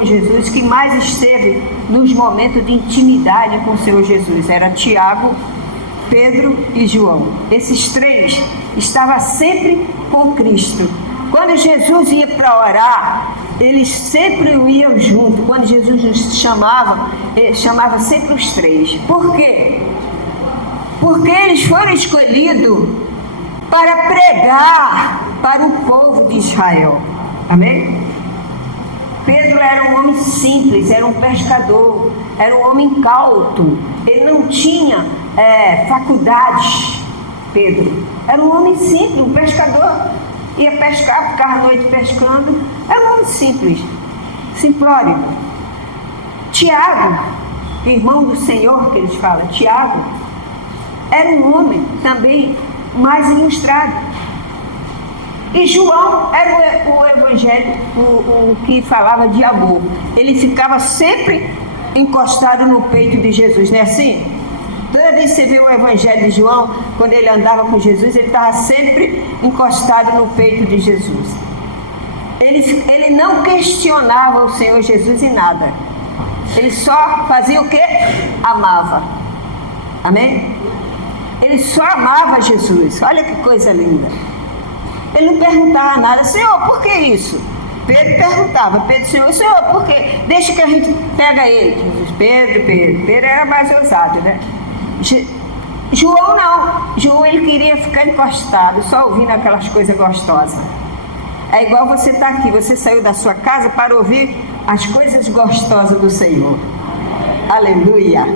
com Jesus, que mais esteve nos momentos de intimidade com o Senhor Jesus. Era Tiago, Pedro e João. Esses três estavam sempre com Cristo. Quando Jesus ia para orar, eles sempre iam junto. Quando Jesus nos chamava, ele chamava sempre os três. Por quê? Porque eles foram escolhidos para pregar para o povo de Israel. Amém? Pedro era um homem simples, era um pescador, era um homem cauto. Ele não tinha faculdades. Pedro era um homem simples, um pescador. Ia pescar, ficava à noite pescando. Era um homem simples, simplório. Tiago, irmão do Senhor, que eles falam, Tiago, era um homem também mais ilustrado. E João era o evangelho, o que falava de amor. Ele ficava sempre encostado no peito de Jesus, não é assim? Toda vez que você vê o evangelho de João, quando ele andava com Jesus, ele estava sempre encostado no peito de Jesus. Ele não questionava o Senhor Jesus em nada. Ele só fazia o quê? Amava. Amém? Ele só amava Jesus. Olha que coisa linda. Ele não perguntava nada. Senhor, por que isso? Pedro perguntava. Senhor, por quê? Deixa que a gente pega ele. Jesus, Pedro era mais ousado, né? João não. João, ele queria ficar encostado, só ouvindo aquelas coisas gostosas. É igual você estar aqui. Você saiu da sua casa para ouvir as coisas gostosas do Senhor. Aleluia.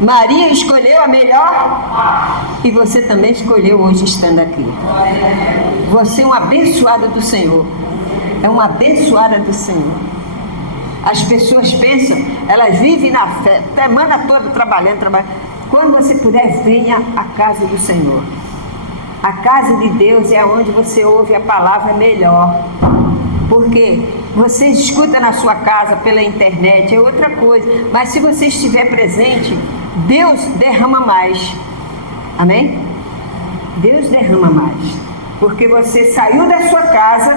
Maria escolheu a melhor e você também escolheu hoje estando aqui. Você é um abençoado do Senhor. É uma abençoada do Senhor. As pessoas pensam, elas vivem na fé, a semana toda trabalhando. Quando você puder, venha à casa do Senhor. A casa de Deus é onde você ouve a palavra melhor. Porque você escuta na sua casa, pela internet, é outra coisa. Mas se você estiver presente, Deus derrama mais. Amém? Deus derrama mais. Porque você saiu da sua casa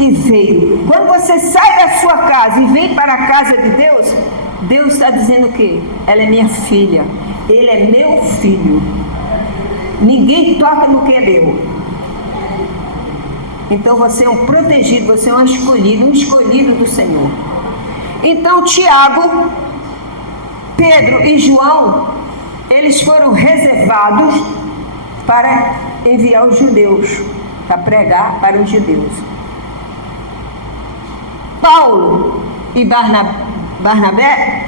e veio. Quando você sai da sua casa e vem para a casa de Deus, Deus está dizendo o quê? Ela é minha filha. Ele é meu filho. Ninguém toca no que é meu. Então você é um protegido, você é um escolhido do Senhor. Então Tiago, Pedro e João, eles foram reservados para enviar os judeus, para pregar para os judeus. Paulo e Barnabé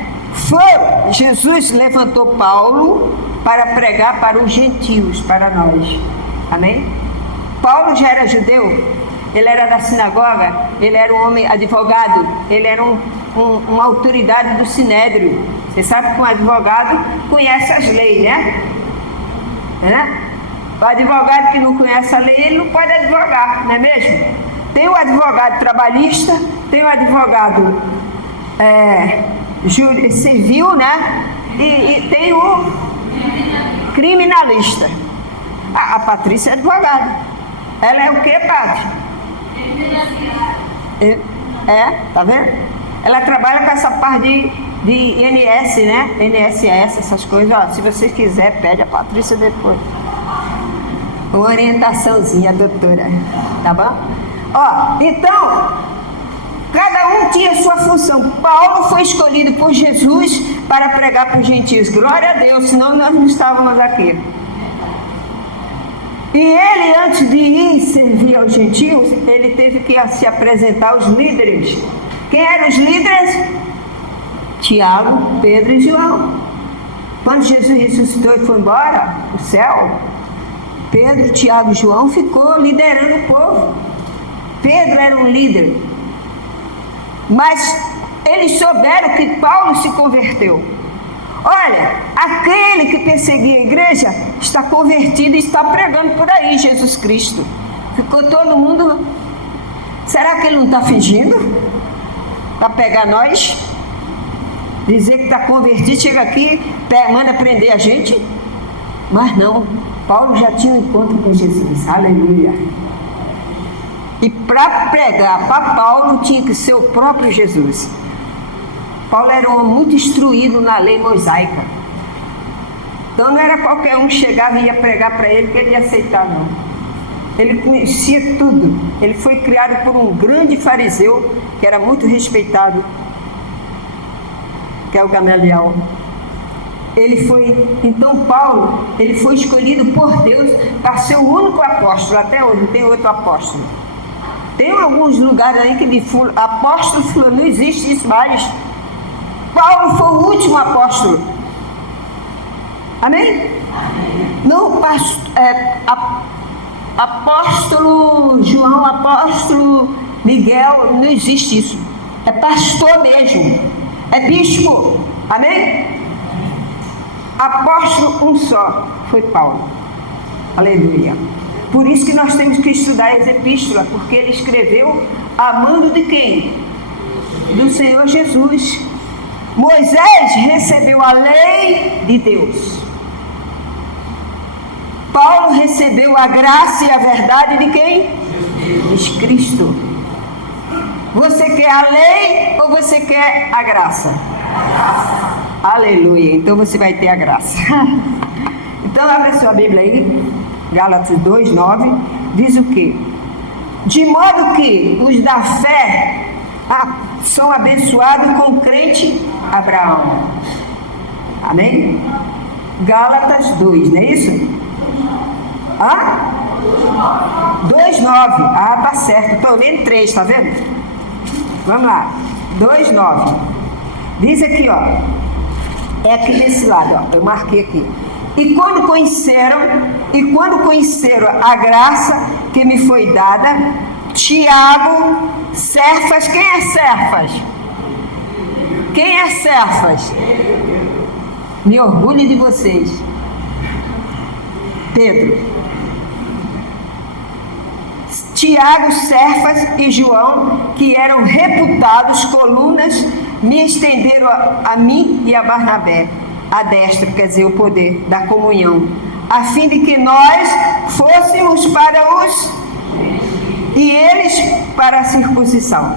Jesus levantou Paulo para pregar para os gentios, para nós. Amém? Paulo já era judeu, ele era da sinagoga, ele era um homem advogado, ele era uma autoridade do sinédrio. Você sabe que um advogado conhece as leis, né? O advogado que não conhece a lei, ele não pode advogar, não é mesmo? Tem o advogado trabalhista, tem o advogado civil, né? E tem o criminalista. A Patrícia é advogada. Ela é o que, Pati? Tá vendo? Ela trabalha com essa parte de INS, né? INSS, essas coisas. Ó, se você quiser, pede a Patrícia depois. Uma orientaçãozinha, doutora. Tá bom? Ó, então, cada um tinha sua função. Paulo foi escolhido por Jesus para pregar para os gentios. Glória a Deus, senão nós não estávamos aqui. E ele, antes de ir servir aos gentios, ele teve que se apresentar aos líderes. Quem eram os líderes? Tiago, Pedro e João. Quando Jesus ressuscitou e foi embora o céu, Pedro, Tiago e João ficou liderando o povo. Pedro era um líder. Mas eles souberam que Paulo se converteu. Olha, aquele que perseguia a igreja está convertido e está pregando por aí Jesus Cristo. Ficou todo mundo. Será que ele não está fingindo? Para pegar nós? Dizer que está convertido, chega aqui, manda prender a gente? Mas não, Paulo já tinha um encontro com Jesus. Aleluia. E para pregar para Paulo tinha que ser o próprio Jesus. Paulo era um homem muito instruído na lei mosaica. Então não era qualquer um que chegava e ia pregar para ele que ele ia aceitar, não. Ele conhecia tudo. Ele foi criado por um grande fariseu que era muito respeitado, que é o Gamaliel. Então Paulo, ele foi escolhido por Deus para ser o único apóstolo. Até hoje não tem outro apóstolo. Tem alguns lugares aí que diz apóstolo, não existe isso mais. Paulo foi o último apóstolo. Amém? Não apóstolo João, apóstolo Miguel, não existe isso. É pastor mesmo. É bispo. Amém? Apóstolo um só foi Paulo. Aleluia. Por isso que nós temos que estudar as epístolas, porque ele escreveu amando de quem? Do Senhor Jesus. Moisés recebeu a lei de Deus. Paulo recebeu a graça e a verdade de quem? De Cristo. Você quer a lei ou você quer a graça? Aleluia. Então você vai ter a graça. Então abre a sua Bíblia aí. Gálatas 2:9. Diz o quê? De modo que os da fé são abençoados com o crente Abraão. Amém? Gálatas 2, não é isso? 2:9. Tá certo. Estou lendo 3, tá vendo? Vamos lá. 2:9. Diz aqui, ó. É aqui desse lado, ó. Eu marquei aqui. E quando conheceram a graça que me foi dada, Tiago, Cefas, quem é Cefas? Quem é Cefas? Me orgulho de vocês. Pedro. Tiago, Cefas e João, que eram reputados colunas, me estenderam a mim e a Barnabé, a destra, quer dizer, o poder da comunhão, a fim de que nós fôssemos para os e eles para a circuncisão.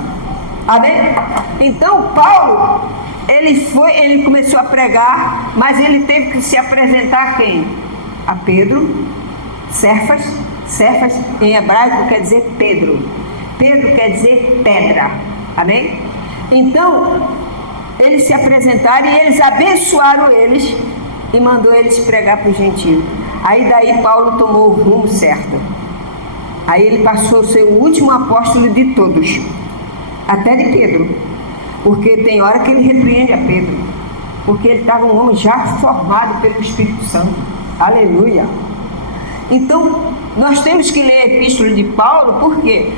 Amém? Então Paulo, ele começou a pregar, mas ele teve que se apresentar a quem? A Pedro, Cefas em hebraico quer dizer Pedro. Pedro quer dizer pedra. Amém? Então, eles se apresentaram e eles abençoaram eles e mandou eles pregar para os gentios. Aí daí Paulo tomou o rumo certo. Aí ele passou a ser o último apóstolo de todos, até de Pedro, porque tem hora que ele repreende a Pedro, porque ele estava um homem já formado pelo Espírito Santo. Aleluia. Então nós temos que ler a epístola de Paulo. Por quê?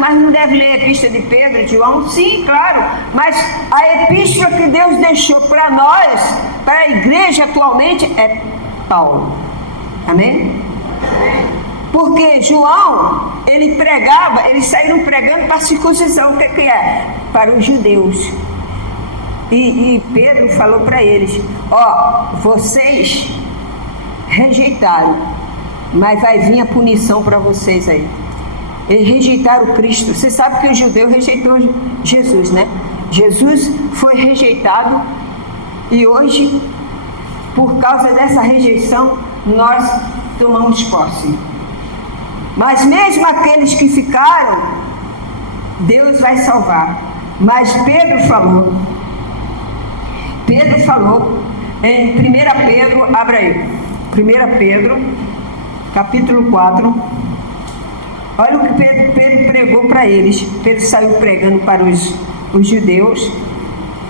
Mas não deve ler a epístola de Pedro e João? Sim, claro, mas a epístola que Deus deixou para nós, para a igreja atualmente, é Paulo. Amém? Porque João, ele pregava, eles saíram pregando para a circuncisão. O que é? Para os judeus. E Pedro falou para eles: vocês rejeitaram, mas vai vir a punição para vocês aí. Eles rejeitaram Cristo. Você sabe que o judeu rejeitou Jesus, né? Jesus foi rejeitado e hoje, por causa dessa rejeição, nós tomamos posse. Mas mesmo aqueles que ficaram, Deus vai salvar. Mas Pedro falou em 1 Pedro, abra aí, 1 Pedro, capítulo 4, olha o que Pedro pregou para eles. Pedro saiu pregando para os judeus,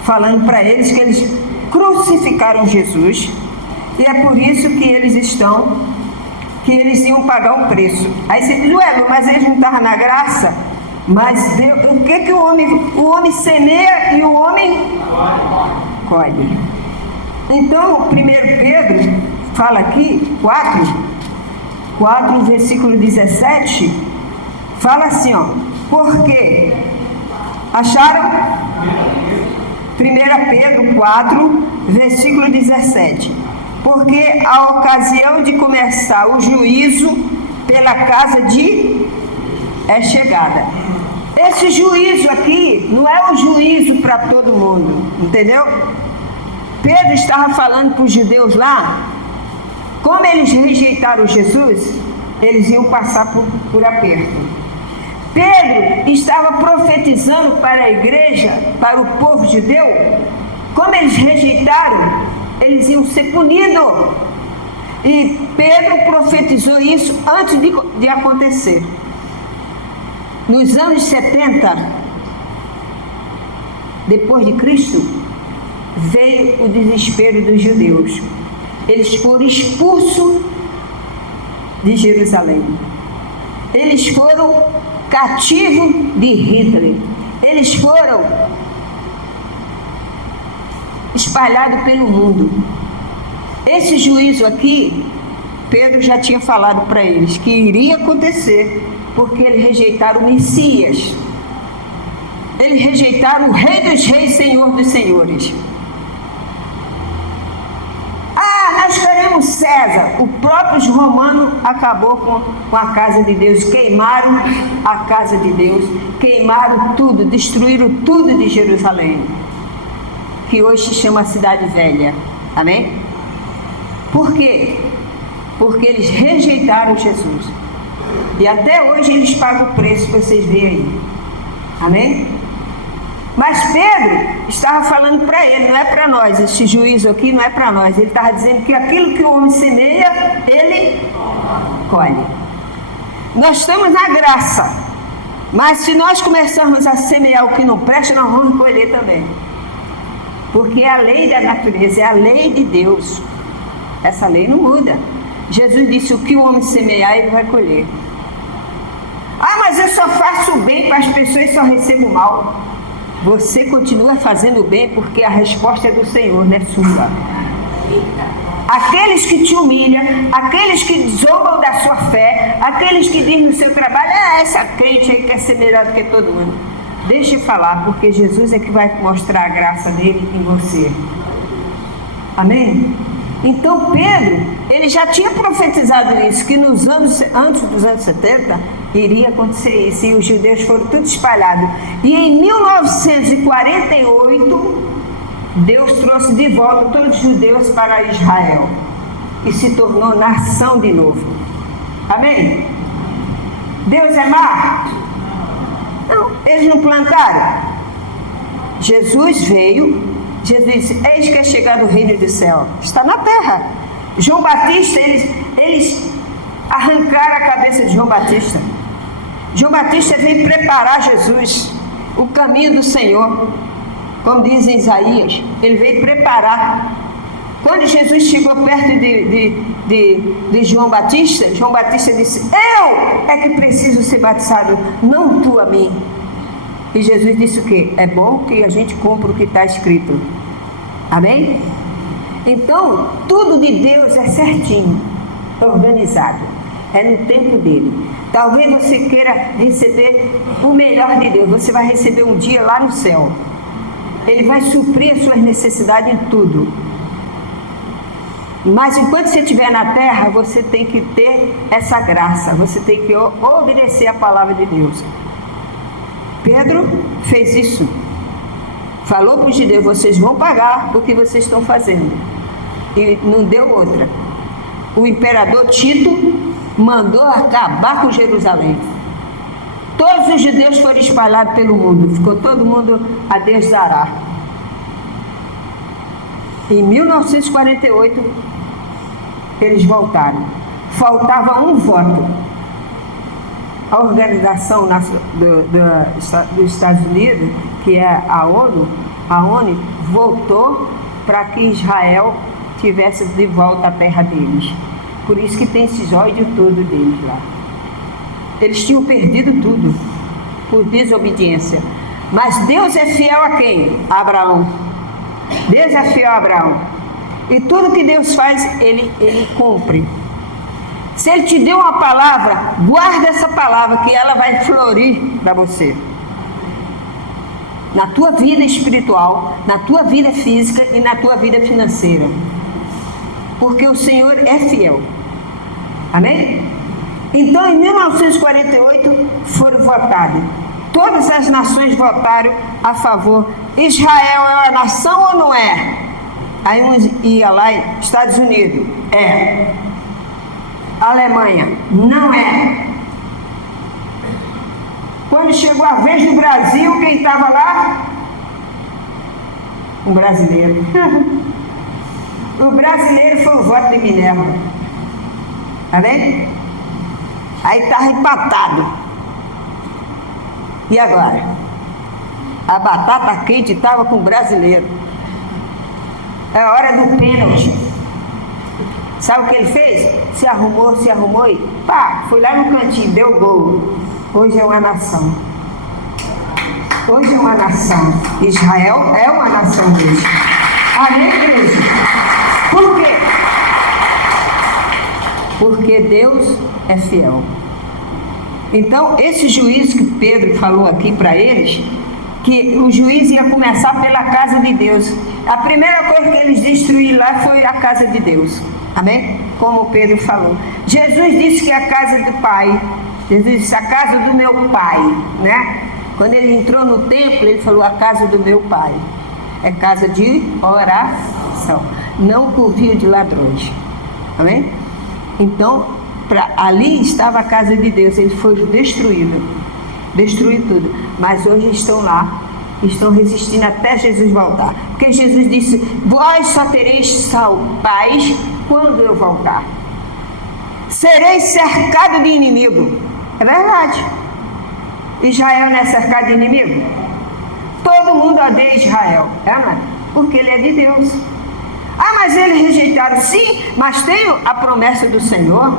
falando para eles que eles crucificaram Jesus, e é por isso que eles iam pagar o preço. Aí você diz: mas eles não estavam na graça? Mas Deus, o que o homem semeia e o homem colhe. Então 1 Pedro fala aqui, 4, versículo 17, fala assim, porque acharam? 1 Pedro 4, versículo 17, porque a ocasião de começar o juízo pela casa é chegada, Esse juízo aqui não é o juízo para todo mundo, entendeu? Pedro estava falando para os judeus lá, como eles rejeitaram Jesus, eles iam passar por aperto. Pedro estava profetizando para a igreja, para o povo judeu, como eles rejeitaram, eles iam ser punidos. E Pedro profetizou isso antes de acontecer. Nos anos 70, depois de Cristo, veio o desespero dos judeus. Eles foram expulsos de Jerusalém. Eles foram cativos de Hitler. Eles foram espalhados pelo mundo. Esse juízo aqui, Pedro já tinha falado para eles que iria acontecer, porque eles rejeitaram o Messias. Eles rejeitaram o Rei dos Reis, Senhor dos Senhores. Nós queremos César. O próprio romano acabou com a casa de Deus. Queimaram a casa de Deus. Queimaram tudo, destruíram tudo de Jerusalém, que hoje se chama Cidade Velha. Amém? Por quê? Porque eles rejeitaram Jesus. E até hoje eles pagam o preço que vocês veem aí. Amém? Mas Pedro estava falando para ele, não é para nós. Esse juízo aqui não é para nós. Ele estava dizendo que aquilo que o homem semeia, ele colhe. Nós estamos na graça. Mas se nós começarmos a semear o que não presta, nós vamos colher também. Porque é a lei da natureza, é a lei de Deus. Essa lei não muda. Jesus disse: o que o homem semear, ele vai colher. Mas eu só faço o bem para as pessoas e só recebo o mal. Você continua fazendo o bem, porque a resposta é do Senhor, não é sua. Aqueles que te humilham, aqueles que zombam da sua fé, aqueles que dizem no seu trabalho: essa crente aí quer ser melhor do que todo mundo. Deixe falar, porque Jesus é que vai mostrar a graça dele em você. Amém? Então Pedro, ele já tinha profetizado isso, que nos anos, antes dos anos 70, iria acontecer isso, e os judeus foram todos espalhados. E em 1948, Deus trouxe de volta todos os judeus para Israel, e se tornou nação de novo. Amém? Deus é má? Não, eles não plantaram. Jesus veio. Jesus disse: eis que é chegado o reino do céu, está na terra. João Batista, eles arrancaram a cabeça de João Batista. João Batista veio preparar Jesus, o caminho do Senhor, como diz em Isaías. Ele veio preparar. Quando Jesus chegou perto de João Batista disse: eu é que preciso ser batizado, não tu a mim. E Jesus disse o quê? É bom que a gente cumpra o que está escrito. Amém? Então, tudo de Deus é certinho, organizado. É no tempo dele. Talvez você queira receber o melhor de Deus. Você vai receber um dia lá no céu. Ele vai suprir as suas necessidades em tudo. Mas enquanto você estiver na terra, você tem que ter essa graça. Você tem que obedecer a palavra de Deus. Pedro fez isso. Falou para os judeus: vocês vão pagar o que vocês estão fazendo. E não deu outra. O imperador Tito mandou acabar com Jerusalém. Todos os judeus foram espalhados pelo mundo. Ficou todo mundo a Deus dará. Em 1948, eles voltaram. Faltava um voto. A organização dos Estados Unidos, que é a ONU votou para que Israel tivesse de volta a terra deles. Por isso que tem esse ódio todo deles lá. Eles tinham perdido tudo por desobediência. Mas Deus é fiel a quem? A Abraão. Deus é fiel a Abraão. E tudo que Deus faz, ele cumpre. Se Ele te deu uma palavra, guarda essa palavra, que ela vai florir para você. Na tua vida espiritual, na tua vida física e na tua vida financeira. Porque o Senhor é fiel. Amém? Então, em 1948, foram votados. Todas as nações votaram a favor. Israel é uma nação ou não é? Aí uns ia lá, Estados Unidos, é. Alemanha, não é. Quando chegou a vez do Brasil, quem estava lá? Um brasileiro. O brasileiro foi o voto de Minerva. Tá vendo? Aí estava empatado. E agora? A batata quente estava com o brasileiro. É a hora do pênalti. Sabe o que ele fez? Se arrumou e pá, foi lá no cantinho, deu gol. Hoje é uma nação. Hoje é uma nação. Israel é uma nação hoje. Amém, igreja? Por quê? Porque Deus é fiel. Então, esse juízo que Pedro falou aqui para eles, que o juízo ia começar pela casa de Deus. A primeira coisa que eles destruíram lá foi a casa de Deus. Amém? Como Pedro falou. Jesus disse que a casa do Pai, Jesus disse a casa do meu Pai, né? Quando ele entrou no templo, ele falou a casa do meu Pai. É casa de oração, não covil de ladrões. Amém? Então, ali estava a casa de Deus, ele foi destruído. Destruiu tudo. Mas hoje estão lá, estão resistindo até Jesus voltar. Porque Jesus disse, vós só tereis paz quando eu voltar. Sereis cercado de inimigo. É verdade. Israel não é cercado de inimigo? Todo mundo odeia Israel, é não é? Porque ele é de Deus. Ah, mas eles rejeitaram, sim, mas tem a promessa do Senhor.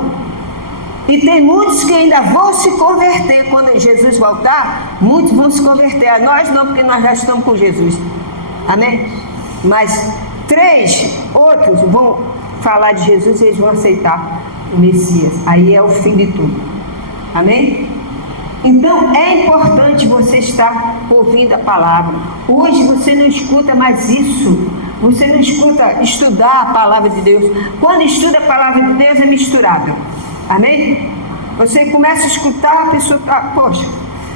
E tem muitos que ainda vão se converter. Quando Jesus voltar, muitos vão se converter. A nós não, porque nós já estamos com Jesus. Amém? Mas 3 outros vão falar de Jesus e eles vão aceitar o Messias. Aí é o fim de tudo. Amém? Então é importante você estar ouvindo a palavra. Hoje você não escuta mais isso. Você não escuta estudar a palavra de Deus. Quando estuda a palavra de Deus é misturado. Amém? Você começa a escutar, a pessoa tá, poxa,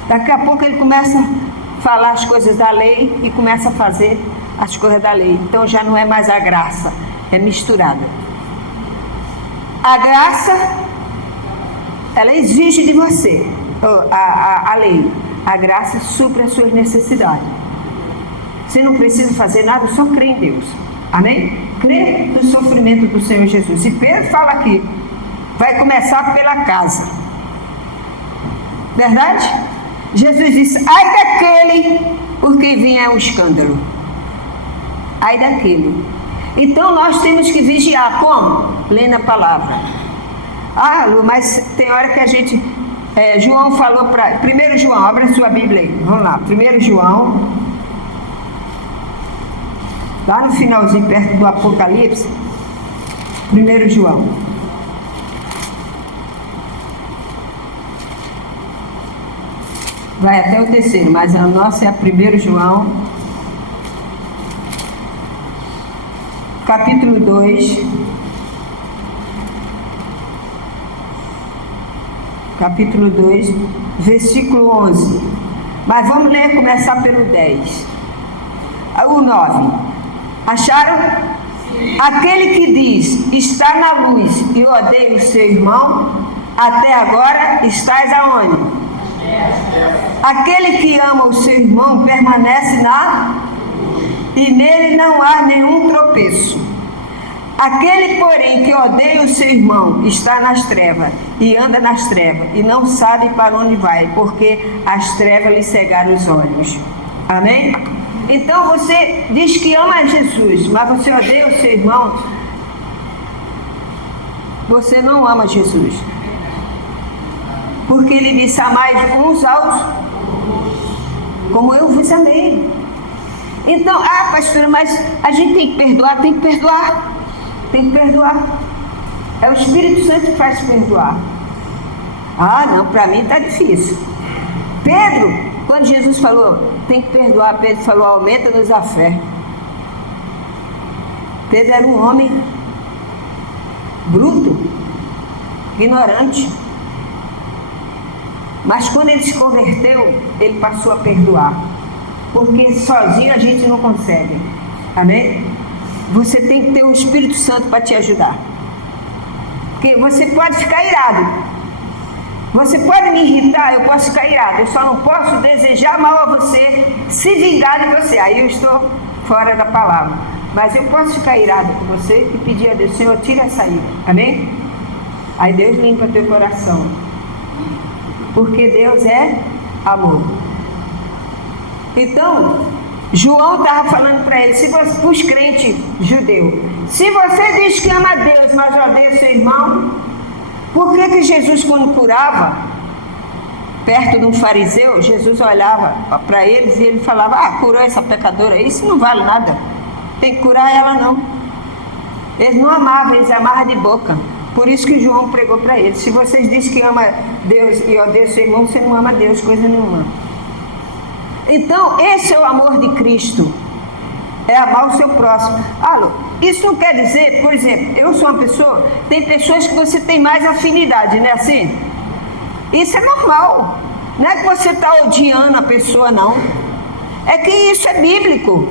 daqui a pouco ele começa a falar as coisas da lei e começa a fazer as coisas da lei. Então já não é mais a graça, é misturada. A graça, ela exige de você a lei. A graça supre as suas necessidades. Você não precisa fazer nada, só crê em Deus. Amém? Crê no sofrimento do Senhor Jesus. E Pedro fala aqui, vai começar pela casa. Verdade? Jesus disse, ai daquele por quem vier um escândalo. Ai daquele. Então nós temos que vigiar. Como? Lendo a palavra. Ah, Lu, mas tem hora que a gente... João falou para... 1 João, abra sua Bíblia aí. Vamos lá. 1 João. Lá no finalzinho, perto do Apocalipse. 1 João. Vai até o 3º, mas a nossa é a 1 João, capítulo 2, versículo 11. Mas vamos ler, começar pelo 10. O 9. Acharam? Aquele que diz, está na luz e odeia o seu irmão, até agora estás aonde? Aquele que ama o seu irmão permanece e nele não há nenhum tropeço. Aquele, porém, que odeia o seu irmão está nas trevas e anda nas trevas e não sabe para onde vai, porque as trevas lhe cegaram os olhos. Amém? Então você diz que ama Jesus, mas você odeia o seu irmão, você não ama Jesus. Porque ele disse, amai uns aos como eu vos amei. Então, pastora, mas a gente tem que perdoar, tem que perdoar. Tem que perdoar. É o Espírito Santo que faz perdoar. Ah, não, para mim está difícil. Pedro, quando Jesus falou, tem que perdoar, Pedro falou, aumenta-nos a fé. Pedro era um homem bruto, ignorante. Mas quando ele se converteu, ele passou a perdoar. Porque sozinho a gente não consegue. Amém? Você tem que ter o Espírito Santo para te ajudar. Porque você pode ficar irado. Você pode me irritar, eu posso ficar irado. Eu só não posso desejar mal a você, se vingar de você. Aí eu estou fora da palavra. Mas eu posso ficar irado com você e pedir a Deus: Senhor, tira essa ira. Amém? Aí Deus limpa teu coração. Porque Deus é amor. Então, João estava falando para ele, para os crentes judeus: se você diz que ama a Deus, mas odeia seu irmão, por que Jesus, quando curava perto de um fariseu, Jesus olhava para eles e ele falava: curou essa pecadora, isso não vale nada, tem que curar ela não. Eles não amavam, eles amavam de boca. Por isso que João pregou para eles: se vocês dizem que ama Deus e odeia seu irmão, você não ama Deus coisa nenhuma. Então, esse é o amor de Cristo, é amar o seu próximo. Isso não quer dizer, por exemplo, eu sou uma pessoa, tem pessoas que você tem mais afinidade, não é assim? Isso é normal, não é que você está odiando a pessoa, não. É que isso é bíblico.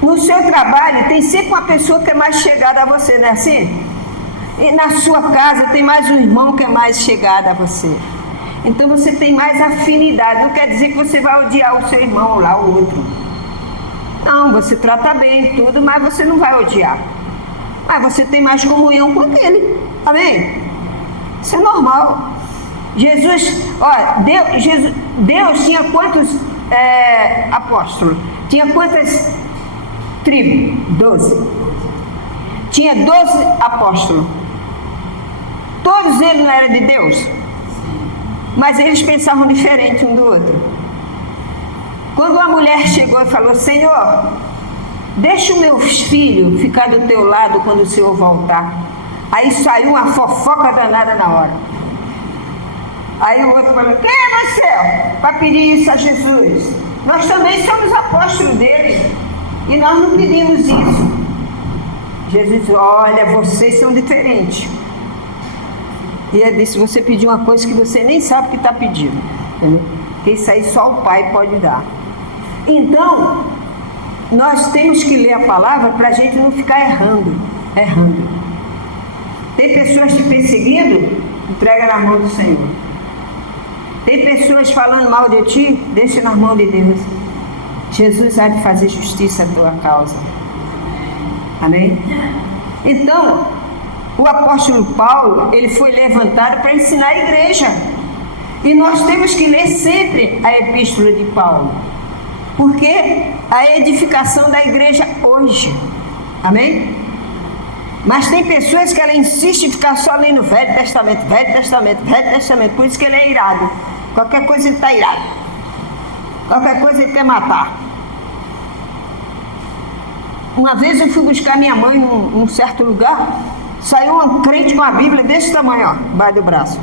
No seu trabalho tem sempre uma pessoa que é mais chegada a você, não é assim? E na sua casa tem mais um irmão que é mais chegado a você. Então você tem mais afinidade. Não quer dizer que você vai odiar o seu irmão ou lá o outro. Não, você trata bem tudo, mas você não vai odiar. Mas você tem mais comunhão com aquele. Amém? Isso é normal. Deus tinha quantos apóstolos? Tinha quantas tribos? 12. Tinha 12 apóstolos. Todos eles não eram de Deus? Mas eles pensavam diferente um do outro. Quando uma mulher chegou e falou: Senhor, deixa os meus filhos ficar do teu lado quando o Senhor voltar. Aí saiu uma fofoca danada na hora. Aí o outro falou: quem é você para pedir isso a Jesus? Nós também somos apóstolos dele e nós não pedimos isso. Jesus disse: olha, vocês são diferentes. E ele disse: você pediu uma coisa que você nem sabe que está pedindo. Entendeu? Porque isso aí só o Pai pode dar. Então, nós temos que ler a palavra para a gente não ficar errando. Tem pessoas te perseguindo, entrega na mão do Senhor. Tem pessoas falando mal de ti, deixa nas mãos de Deus. Jesus há de fazer justiça à tua causa. Amém? Então, o apóstolo Paulo, ele foi levantado para ensinar a igreja. E nós temos que ler sempre a epístola de Paulo. Porque a edificação da igreja hoje. Amém? Mas tem pessoas que ela insiste em ficar só lendo o Velho Testamento. Por isso que ele é irado. Qualquer coisa ele está irado. Qualquer coisa ele quer matar. Uma vez eu fui buscar minha mãe num certo lugar. Saiu um crente com a Bíblia desse tamanho, ó, embaixo do braço.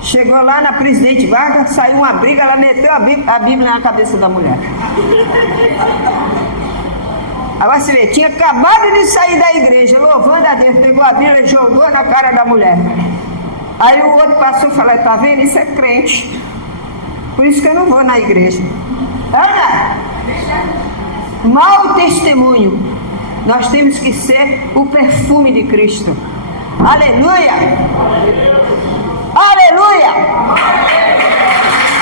Chegou lá na Presidente Vargas, saiu uma briga, ela meteu a Bíblia na cabeça da mulher. Agora você vê, tinha acabado de sair da igreja, louvando a Deus, pegou a Bíblia e jogou na cara da mulher. Aí o outro passou e falou: tá vendo? Isso é crente. Por isso que eu não vou na igreja. Ana, mau testemunho. Nós temos que ser o perfume de Cristo. Aleluia! Aleluia!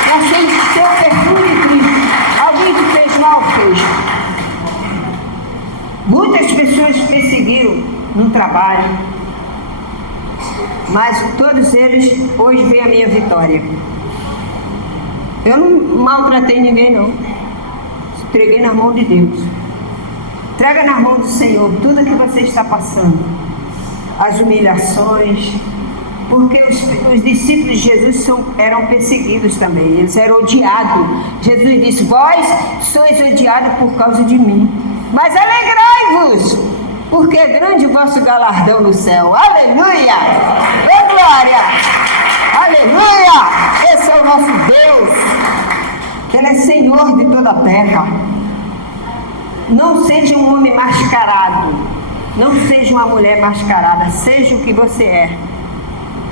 Nós temos que ser o perfume de Cristo. Alguém te fez mal? Fez. Muitas pessoas perseguiram no trabalho, mas todos eles, hoje vem a minha vitória. Eu não maltratei ninguém, não. Entreguei na mão de Deus. Traga na mão do Senhor tudo que você está passando, as humilhações, porque os discípulos de Jesus eram perseguidos também, eles eram odiados. Jesus disse: vós sois odiados por causa de mim, mas alegrai-vos, porque é grande o vosso galardão no céu. Aleluia! Ô glória! Aleluia! Esse é o nosso Deus, que Ele é Senhor de toda a terra. Não seja um homem mascarado, não seja uma mulher mascarada, seja o que você é.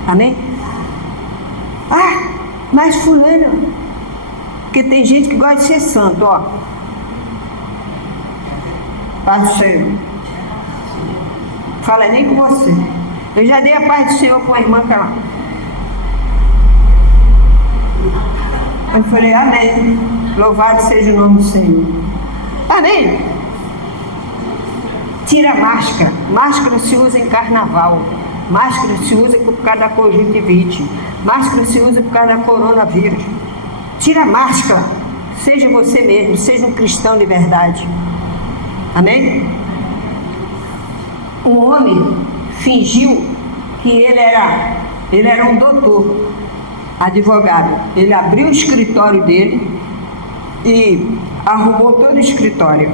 Amém? Ah, mas fulano, porque tem gente que gosta de ser santo, ó. Paz do Senhor. Fala nem com você. Eu já dei a paz do Senhor com a irmã que ela. Eu falei, amém. Louvado seja o nome do Senhor. Amém. Tira a máscara. Máscara se usa em carnaval. Máscara se usa por causa da conjuntivite. Máscara se usa por causa da coronavírus. Tira a máscara. Seja você mesmo. Seja um cristão de verdade. Amém? Um homem fingiu que ele era um doutor, advogado. Ele abriu o escritório dele e arrumou todo o escritório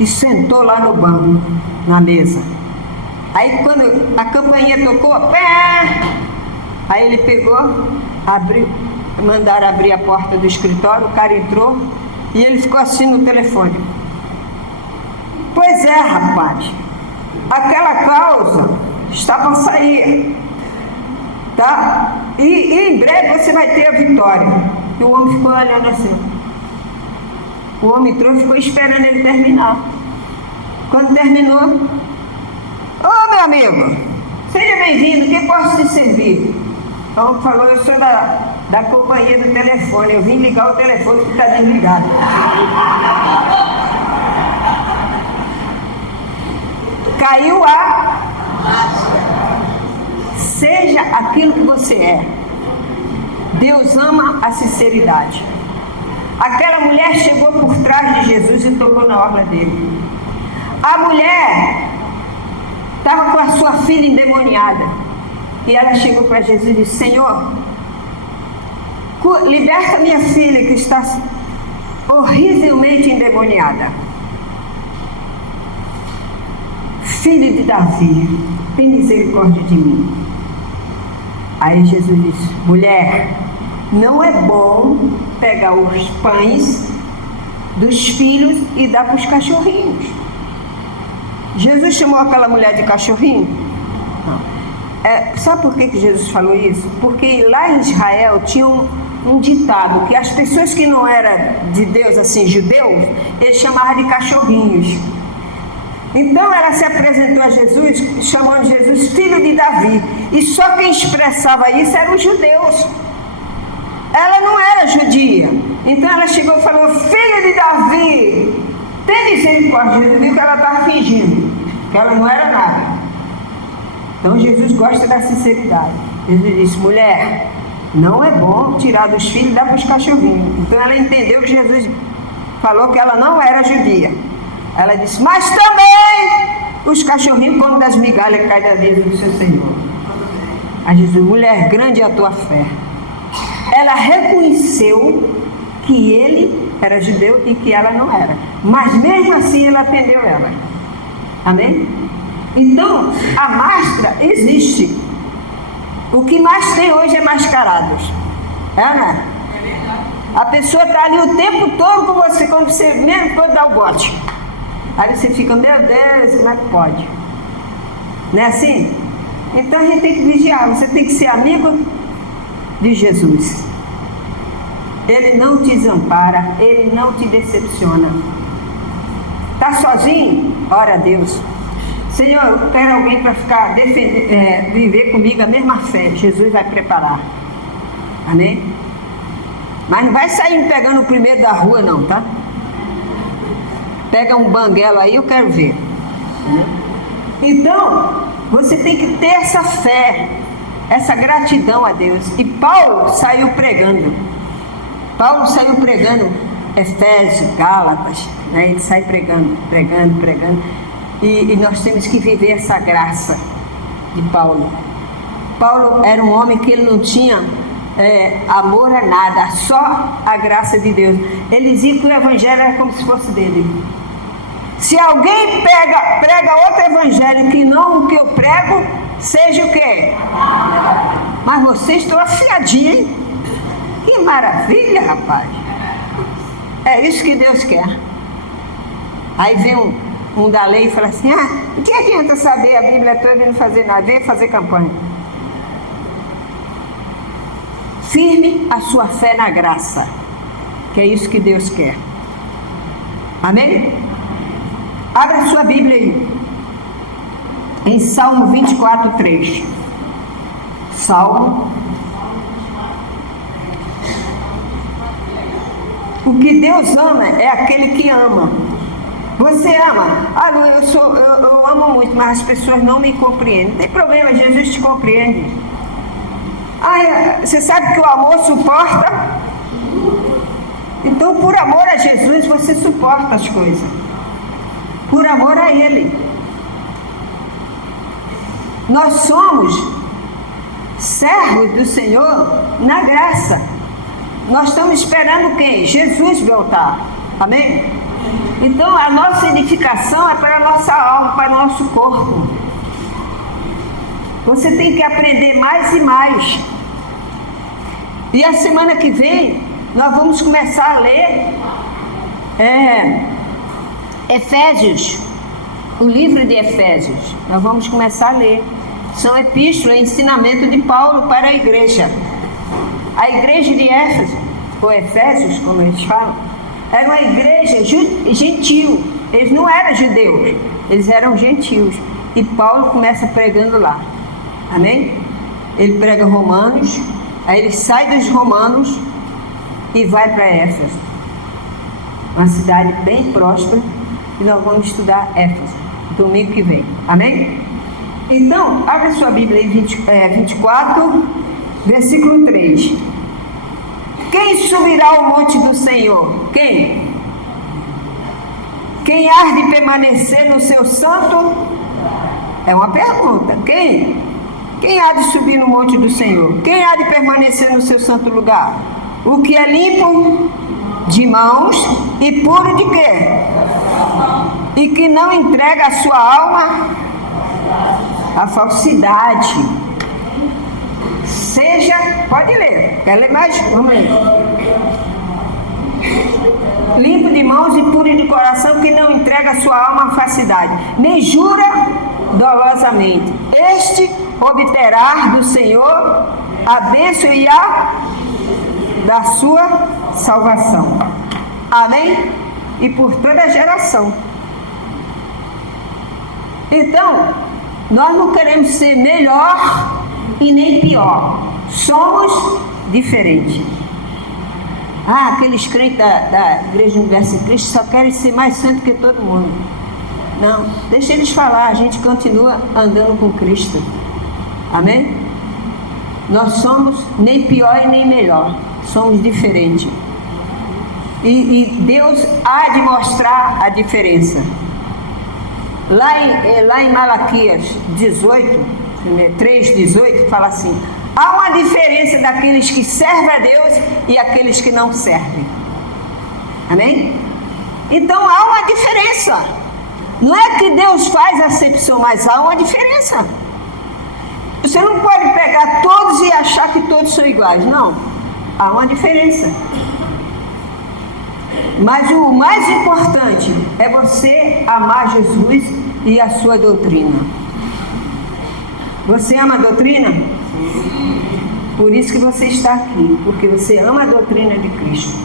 e sentou lá no banco, na mesa. Aí quando a campainha tocou, aí ele pegou, abriu, mandaram abrir a porta do escritório, o cara entrou e ele ficou assim no telefone. Pois é, rapaz, aquela causa está para sair, tá? E em breve você vai ter a vitória. E o homem ficou olhando assim. O homem entrou e ficou esperando ele terminar. Quando terminou, ô meu amigo, seja bem-vindo, que posso te servir? O homem falou, eu sou da companhia do telefone, eu vim ligar o telefone que está desligado. Caiu a... Seja aquilo que você é. Deus ama a sinceridade. Aquela mulher chegou por trás de Jesus e tocou na orla dele. A mulher estava com a sua filha endemoniada. E ela chegou para Jesus e disse, Senhor, liberta minha filha que está horrivelmente endemoniada. Filho de Davi, tem misericórdia de mim. Aí Jesus disse, mulher, não é bom pegar os pães dos filhos e dar para os cachorrinhos. Jesus chamou aquela mulher de cachorrinho? Não. Sabe por que Jesus falou isso? Porque lá em Israel tinha um ditado, que as pessoas que não eram de Deus, assim, judeus, eles chamavam de cachorrinhos. Então ela se apresentou a Jesus, chamando Jesus filho de Davi. E só quem expressava isso eram os judeus. Ela não era judia. Então ela chegou e falou, filho de Davi, tem misericórdia. Jesus viu que ela estava fingindo, que ela não era nada. Então Jesus gosta da sinceridade. Jesus disse, mulher, não é bom tirar dos filhos e dar para os cachorrinhos. Então ela entendeu que Jesus falou que ela não era judia. Ela disse, mas também os cachorrinhos comem das migalhas que caem da mesa do seu Senhor. Aí Jesus, mulher, grande é a tua fé. Ela reconheceu que ele era judeu e que ela não era. Mas mesmo assim ele atendeu ela. Amém? Então, a máscara existe. O que mais tem hoje é mascarados. Né? A pessoa está ali o tempo todo com você, quando você mesmo pode dar o bote. Aí você fica, meu Deus, como é que pode? Não é assim? Então a gente tem que vigiar. Você tem que ser amigo de Jesus. Ele não te desampara, ele não te decepciona. Está sozinho? Ora a Deus. Senhor, eu quero alguém para ficar viver comigo a mesma fé. Jesus vai preparar. Amém? Mas não vai sair pegando o primeiro da rua não, tá? Pega um banguelo aí, eu quero ver. Então, você tem que ter essa fé, essa gratidão a Deus. E Paulo saiu pregando. Efésios, Gálatas, né? Ele sai pregando. E nós temos que viver essa graça de Paulo. Paulo era um homem que ele não tinha amor a nada, só a graça de Deus. Ele dizia que o evangelho era como se fosse dele. Se alguém prega outro evangelho que não o que eu prego, seja o quê? Mas vocês estão afiadinhos, hein? Que maravilha, rapaz! É isso que Deus quer. Aí vem um da lei e fala assim, o que adianta saber a Bíblia toda e não fazer nada? Vem fazer campanha. firme a sua fé na graça, que é isso que Deus quer. Amém? Abra a sua Bíblia aí, em Salmo 24:3. Salmo. O que Deus ama é aquele que ama. Você ama? Ah, não, eu amo muito, mas as pessoas não me compreendem. Não tem problema, Jesus te compreende. Ah, você sabe que o amor suporta? Então, por amor a Jesus, você suporta as coisas. Por amor a Ele. Nós somos servos do Senhor na graça. Nós estamos esperando quem? Jesus voltar. Amém? Então, a nossa edificação é para a nossa alma, para o nosso corpo. Você tem que aprender mais e mais. E a semana que vem, nós vamos começar a ler Efésios, o livro de Efésios. Nós vamos começar a ler. São epístolas, ensinamento de Paulo para a igreja. A igreja de Éfeso, ou Efésios, como eles falam, era uma igreja gentil. Eles não eram judeus, eles eram gentios. E Paulo começa pregando lá. Amém? Ele prega Romanos, aí ele sai dos Romanos e vai para Éfeso. Uma cidade bem próspera. E nós vamos estudar Éfeso domingo que vem. Amém? Então, abra sua Bíblia aí, 24, versículo 3. Quem subirá ao monte do Senhor? Quem? Quem há de permanecer no seu santo? É uma pergunta. Quem? Quem há de subir no monte do Senhor? Quem há de permanecer no seu santo lugar? O que é limpo de mãos e puro de quê? E que não entrega a sua alma à falsidade. Seja, pode ler. Quer ler mais? Vamos ler. Limpo de mãos e puro de coração, que não entrega a sua alma à falsidade, nem jura dolosamente. Este obterá do Senhor a bênção e a da sua salvação. Amém? E por toda a geração. Então, nós não queremos ser melhor e nem pior. Somos diferentes. Ah, aqueles crentes da Igreja Universo em Cristo só querem ser mais santo que todo mundo. Não, deixa eles falar, a gente continua andando com Cristo. Amém? Nós somos nem pior e nem melhor. Somos diferentes. E Deus há de mostrar a diferença. Lá em Malaquias 18, 3:18, fala assim: há uma diferença daqueles que servem a Deus e aqueles que não servem. Amém? Então há uma diferença. Não é que Deus faz acepção, mas há uma diferença. Você não pode pegar todos e achar que todos são iguais. Não. Há uma diferença. Mas o mais importante é você amar Jesus e a sua doutrina. Você ama a doutrina? Por isso que você está aqui, porque você ama a doutrina de Cristo.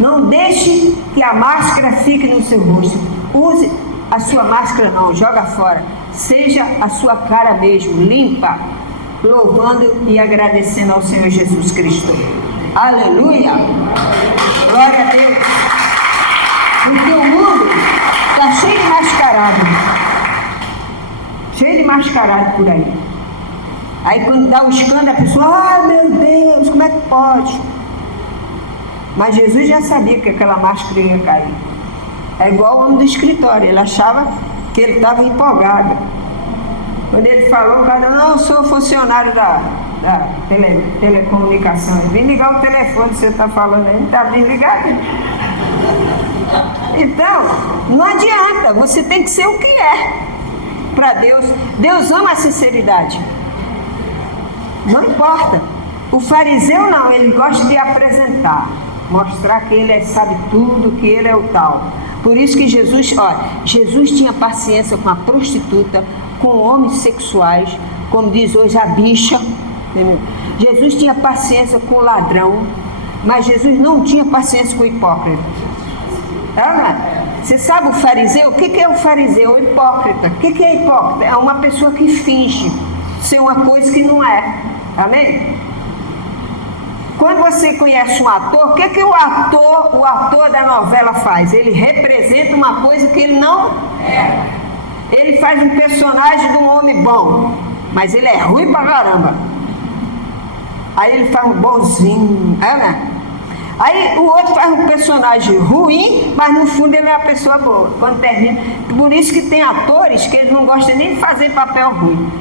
Não deixe que a máscara fique no seu rosto. Use a sua máscara, não, joga fora. Seja a sua cara mesmo, limpa, louvando e agradecendo ao Senhor Jesus Cristo. Aleluia! Glória a Deus! Porque o mundo está cheio de mascarado. Cheio de mascarado por aí. Aí quando dá um escândalo, a pessoa, meu Deus, como é que pode? Mas Jesus já sabia que aquela máscara ia cair. É igual o homem do escritório, ele achava que ele estava empolgado. Quando ele falou, o cara, não, eu sou funcionário da telecomunicação. Eu vim ligar o telefone que você está falando aí, não está desligado. Então, não adianta, você tem que ser o que é para Deus. Deus ama a sinceridade. Não importa. O fariseu não, ele gosta de apresentar, mostrar que ele sabe tudo, que ele é o tal. Por isso que Jesus tinha paciência com a prostituta, com homens sexuais, como diz hoje a bicha, Jesus tinha paciência com o ladrão, mas Jesus não tinha paciência com o hipócrita. Você sabe o fariseu? O que é o fariseu? O hipócrita. O que é hipócrita? É uma pessoa que finge ser uma coisa que não é. Amém? Quando você conhece um ator, o que o ator da novela faz? Ele representa uma coisa que ele não é. Ele faz um personagem de um homem bom, mas ele é ruim pra caramba. Aí ele faz um bonzinho, né? Aí o outro faz um personagem ruim, mas no fundo ele é uma pessoa boa. Quando termina. Por isso que tem atores que eles não gostam nem de fazer papel ruim.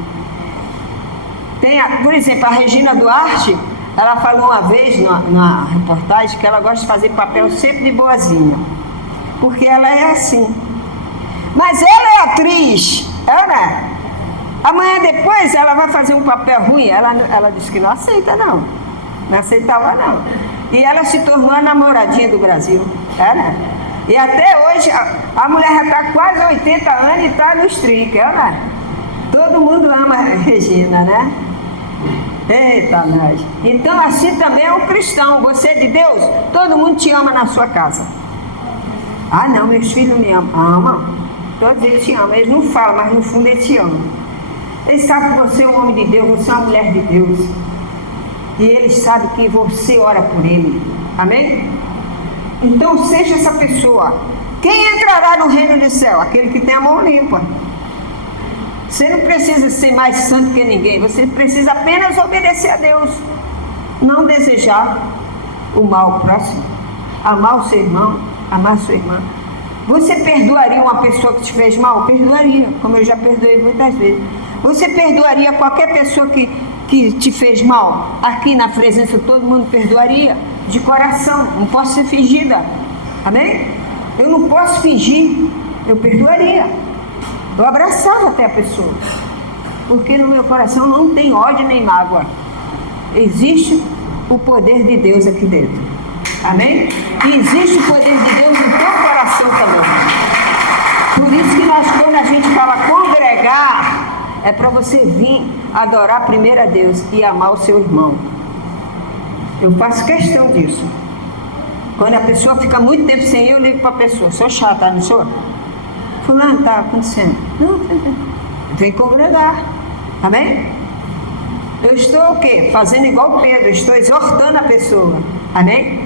Por exemplo, a Regina Duarte, ela falou uma vez numa reportagem que ela gosta de fazer papel sempre de boazinha. Porque ela é assim. Mas ela é atriz, né? Amanhã depois ela vai fazer um papel ruim. Ela disse que não aceita, não. Não aceitava, não. E ela se tornou a namoradinha do Brasil. Né? E até hoje, a mulher já está quase 80 anos e está no streak. Né? Todo mundo ama a Regina, né? Eita, nós. Então, assim também é um cristão. Você é de Deus, todo mundo te ama na sua casa. Ah, não, meus filhos me amam. Amam. Todos eles te amam. Eles não falam, mas no fundo eles te amam. Eles sabem que você é um homem de Deus, você é uma mulher de Deus. E eles sabem que você ora por ele. Amém? Então seja essa pessoa. Quem entrará no reino do céu? Aquele que tem a mão limpa. Você não precisa ser mais santo que ninguém. Você precisa apenas obedecer a Deus. Não desejar o mal ao próximo. Amar o seu irmão. Amar a sua irmã. Você perdoaria uma pessoa que te fez mal? Perdoaria. Como eu já perdoei muitas vezes. Você perdoaria qualquer pessoa que te fez mal? Aqui na presença todo mundo perdoaria. De coração. Não posso ser fingida. Amém? Eu não posso fingir. Eu perdoaria. Eu abraçava até a pessoa. Porque no meu coração não tem ódio nem mágoa. Existe o poder de Deus aqui dentro. Amém? E existe o poder de Deus no teu coração também. Por isso que quando a gente fala congregar, é para você vir adorar primeiro a Deus e amar o seu irmão. Eu faço questão disso. Quando a pessoa fica muito tempo sem ir, eu ligo para a pessoa. Sou chata, não sou? Fulano, está acontecendo? Não, vem congregar. Amém? Eu estou o quê? Fazendo igual Pedro. Estou exortando a pessoa. Amém?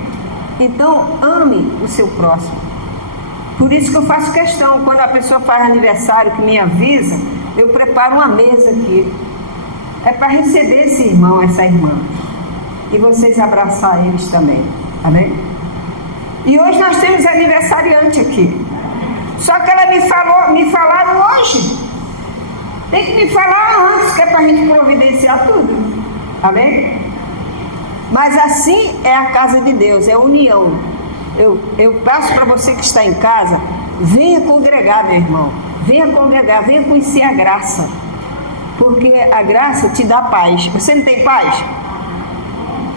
Então, ame o seu próximo. Por isso que eu faço questão. Quando a pessoa faz aniversário que me avisa, eu preparo uma mesa aqui. É para receber esse irmão, essa irmã. E vocês abraçar eles também. Amém? E hoje nós temos aniversariante aqui. Só que ela me falaram hoje. Tem que me falar antes, que é para a gente providenciar tudo. Amém? Mas assim é a casa de Deus, é união. Eu passo para você que está em casa, venha congregar, meu irmão. Venha congregar, venha conhecer a graça. Porque a graça te dá paz. Você não tem paz?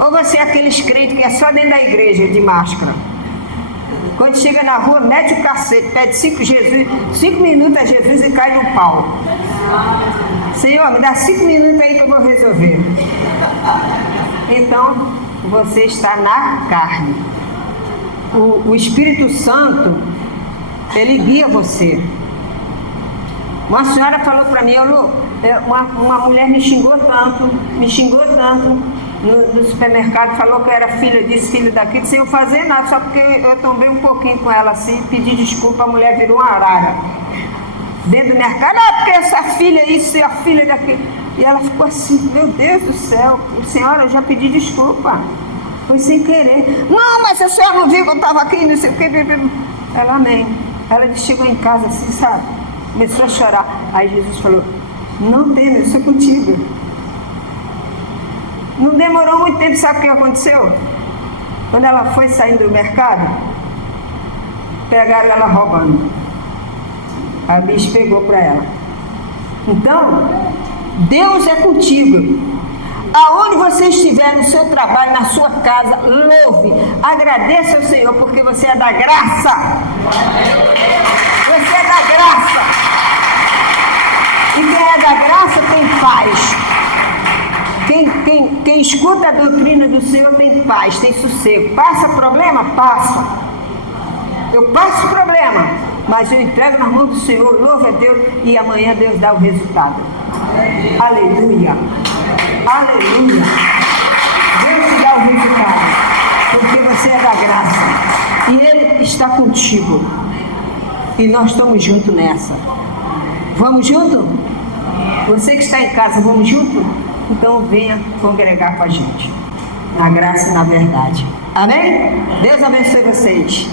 Ou você é aqueles crentes que é só dentro da igreja de máscara? Quando chega na rua, mete o cacete, pede 5 minutos a Jesus e cai no pau. Senhor, me dá 5 minutos aí que eu vou resolver. Então, você está na carne. O Espírito Santo, ele guia você. Uma senhora falou para mim, uma mulher me xingou tanto no supermercado, falou que eu era filha disso, filho daquilo, sem eu fazer nada, só porque eu tombei um pouquinho com ela assim, pedi desculpa, a mulher virou uma arara. Dentro do mercado, porque essa filha isso e a filha daquilo. E ela ficou assim, meu Deus do céu, senhora, eu já pedi desculpa. Foi sem querer. Não, mas a senhora não viu que eu estava aqui, não sei o que. Ela, amém. Ela chegou em casa assim, sabe? Começou a chorar. Aí Jesus falou, não tema, eu sou contigo. Não demorou muito tempo, sabe o que aconteceu? Quando ela foi saindo do mercado, pegaram ela roubando. A bicha pegou para ela. Então, Deus é contigo. Aonde você estiver, no seu trabalho, na sua casa, louve, agradeça ao Senhor, porque você é da graça. Você é da graça. E quem é da graça tem paz. Quem escuta a doutrina do Senhor tem paz, tem sossego. Passa problema? Passa. Eu passo problema, mas eu entrego nas mãos do Senhor, louvo a Deus, e amanhã Deus dá o resultado. Aleluia. Aleluia. Deus te dá o resultado, porque você é da graça. E Ele está contigo. E nós estamos juntos nessa. Vamos junto? Você que está em casa, vamos junto? Então venha congregar com a gente. Na graça e na verdade. Amém? Deus abençoe vocês.